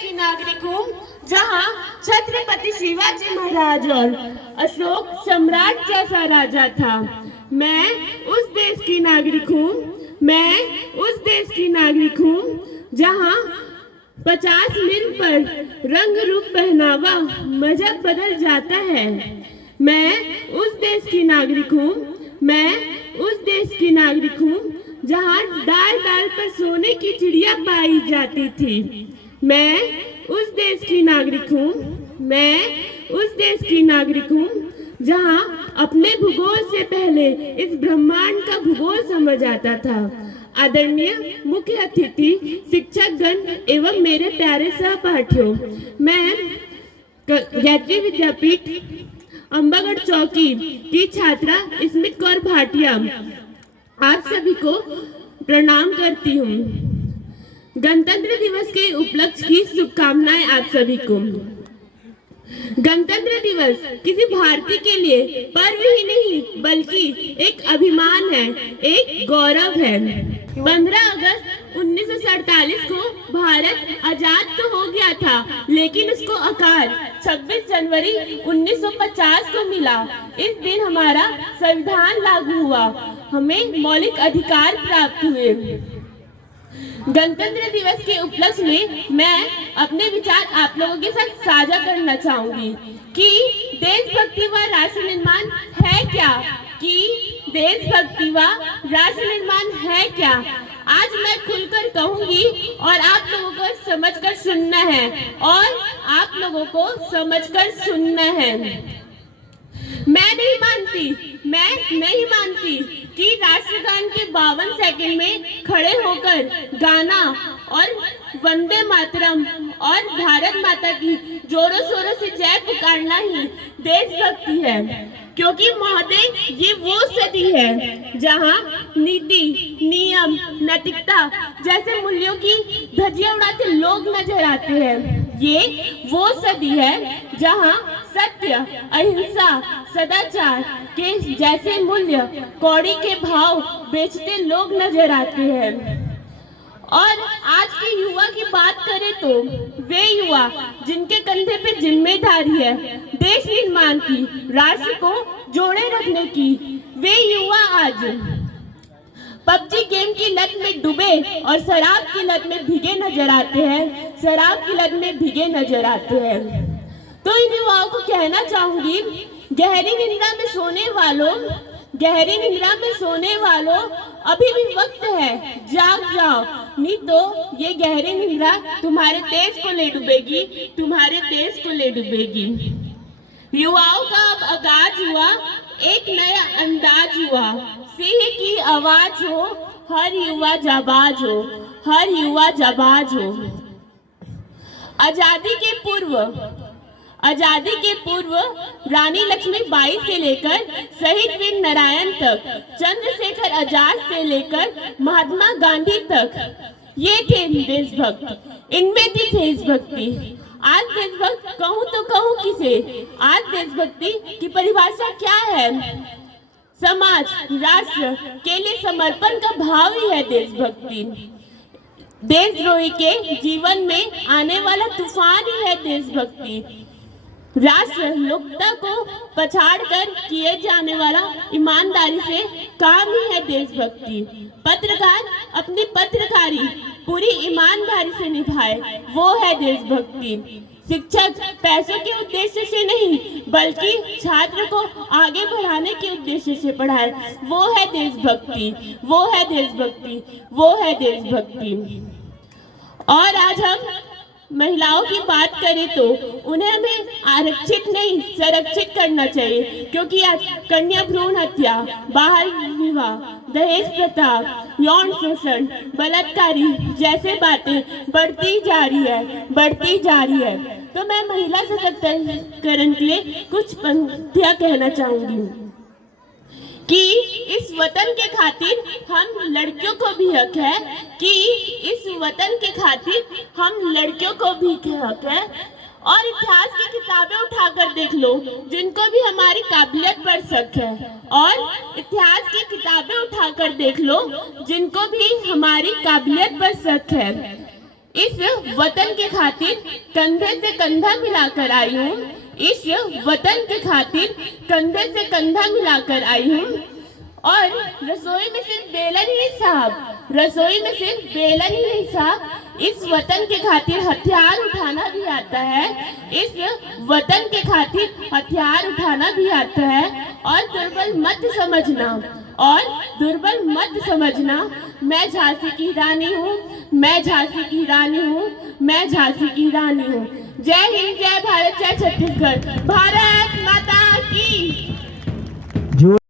की नागरिक हूँ जहाँ छत्रपति शिवाजी महाराज और अशोक सम्राट जैसा राजा था। मैं उस देश की नागरिक हूँ जहाँ 50 मील पर रंग रूप पहनावा मजहब बदल जाता है। मैं उस देश की नागरिक हूँ जहाँ डाल डाल पर सोने की चिड़िया पाई जाती थी। मैं उस देश की नागरिक हूँ जहाँ अपने भूगोल से पहले इस ब्रह्मांड का भूगोल समझ आता था। आदरणीय मुख्य अतिथि, शिक्षकगण एवं मेरे प्यारे सहपाठियों, मैं गायत्री विद्यापीठ अंबागढ़ चौकी की छात्रा स्मित कौर भाटिया आप सभी को प्रणाम करती हूँ। गणतंत्र दिवस के उपलक्ष्य की शुभकामनाएं आप सभी को। गणतंत्र दिवस किसी भारतीय के लिए पर्व ही नहीं बल्कि एक अभिमान है, एक गौरव है। 15 अगस्त 1947 को भारत आजाद तो हो गया था, लेकिन उसको आकार 26 जनवरी 1950 को मिला। इस दिन हमारा संविधान लागू हुआ, हमें मौलिक अधिकार प्राप्त हुए। गणतंत्र दिवस के उपलक्ष्य में मैं अपने विचार आप लोगों के साथ साझा करना चाहूंगी कि देशभक्ति व राष्ट्र निर्माण है क्या। आज मैं खुलकर कहूंगी और आप लोगों को समझकर सुनना है। मैं नहीं मानती कि राष्ट्रगान के 52 सेकंड में खड़े होकर गाना और वंदे मातरम और भारत माता की जोरों शोरों से जय पुकारना ही देशभक्ति है, क्योंकि महोदय ये वो सदी है जहां नीति, नियम, नैतिकता जैसे मूल्यों की धज्जियां उड़ाते लोग नजर आते हैं। ये वो सदी है जहां सत्य, अहिंसा, सदाचार के जैसे मूल्य कौड़ी के भाव बेचते लोग नजर आते हैं। और आज के युवा की बात करें तो वे युवा जिनके कंधे पे जिम्मेदारी है देश निर्माण की, राष्ट्र को जोड़े रखने की, वे युवा आज पबजी गेम की लत में डूबे और शराब की लत में भीगे नजर आते हैं। तो इन युवाओं को कहना चाहूंगी, गहरी निद्रा में सोने वालों अभी भी वक्त है, जाग जाओ, नहीं तो ये गहरी निद्रा तुम्हारे देश को ले डूबेगी। युवाओं का अब आगाज हुआ, एक नया अंदाज हुआ, सिंह की आवाज हो, हर युवा जाबाज हो। आजादी के पूर्व रानी लक्ष्मीबाई से लेकर शहीद वीर नारायण तक, चंद्रशेखर आजाद से लेकर महात्मा गांधी तक, ये थे देशभक्त, इनमें थी देशभक्ति। आज देशभक्त कहूँ तो कहूँ किसे? आज देशभक्ति की परिभाषा क्या है? समाज, राष्ट्र के लिए समर्पण का भाव ही है देशभक्ति। देशद्रोही के जीवन में आने वाला तूफान ही है देशभक्ति। राष्ट्र लोकता को पछाड़कर किए जाने वाला ईमानदारी से काम ही है देशभक्ति। पत्रकार अपनी पत्रकारी पूरी ईमानदारी से निभाए, वो है देशभक्ति। शिक्षक पैसों के उद्देश्य से नहीं बल्कि छात्र को आगे बढ़ाने के उद्देश्य से पढ़ाए, वो है देशभक्ति। और आज हम महिलाओं की बात करें तो उन्हें हमें आरक्षित नहीं संरक्षित करना चाहिए, क्योंकि आज कन्या भ्रूण हत्या, बाल विवाह, दहेज प्रथा, यौन शोषण, बलात्कारी जैसे बातें बढ़ती जा रही है। तो मैं महिला सशक्तिकरण के लिए कुछ पंक्तियां कहना चाहूंगी कि इस वतन के खातिर हम लड़कियों को भी हक है, और इतिहास की किताबें उठाकर देख लो जिनको भी हमारी काबिलियत पर शक है, और इतिहास की किताबें उठाकर देख लो जिनको भी हमारी काबिलियत पर शक है। इस वतन के खातिर कंधे से कंधा मिलाकर आई हूँ। इस वतन के खातिर कंधे से कंधा मिलाकर आई हूँ। और रसोई में सिर्फ बेलन ही नहीं साहब, रसोई में सिर्फ बेलन ही नहीं साहब, इस वतन के खातिर हथियार उठाना भी आता है। इस वतन के खातिर हथियार उठाना भी आता है। और दुर्बल मत समझना, और दुर्बल मत समझना। मैं झांसी की रानी हूँ, मैं झांसी की रानी हूँ, मैं झांसी की रानी हूँ। जय हिंद, जय भारत, जय छत्तीसगढ़। भारत माता की।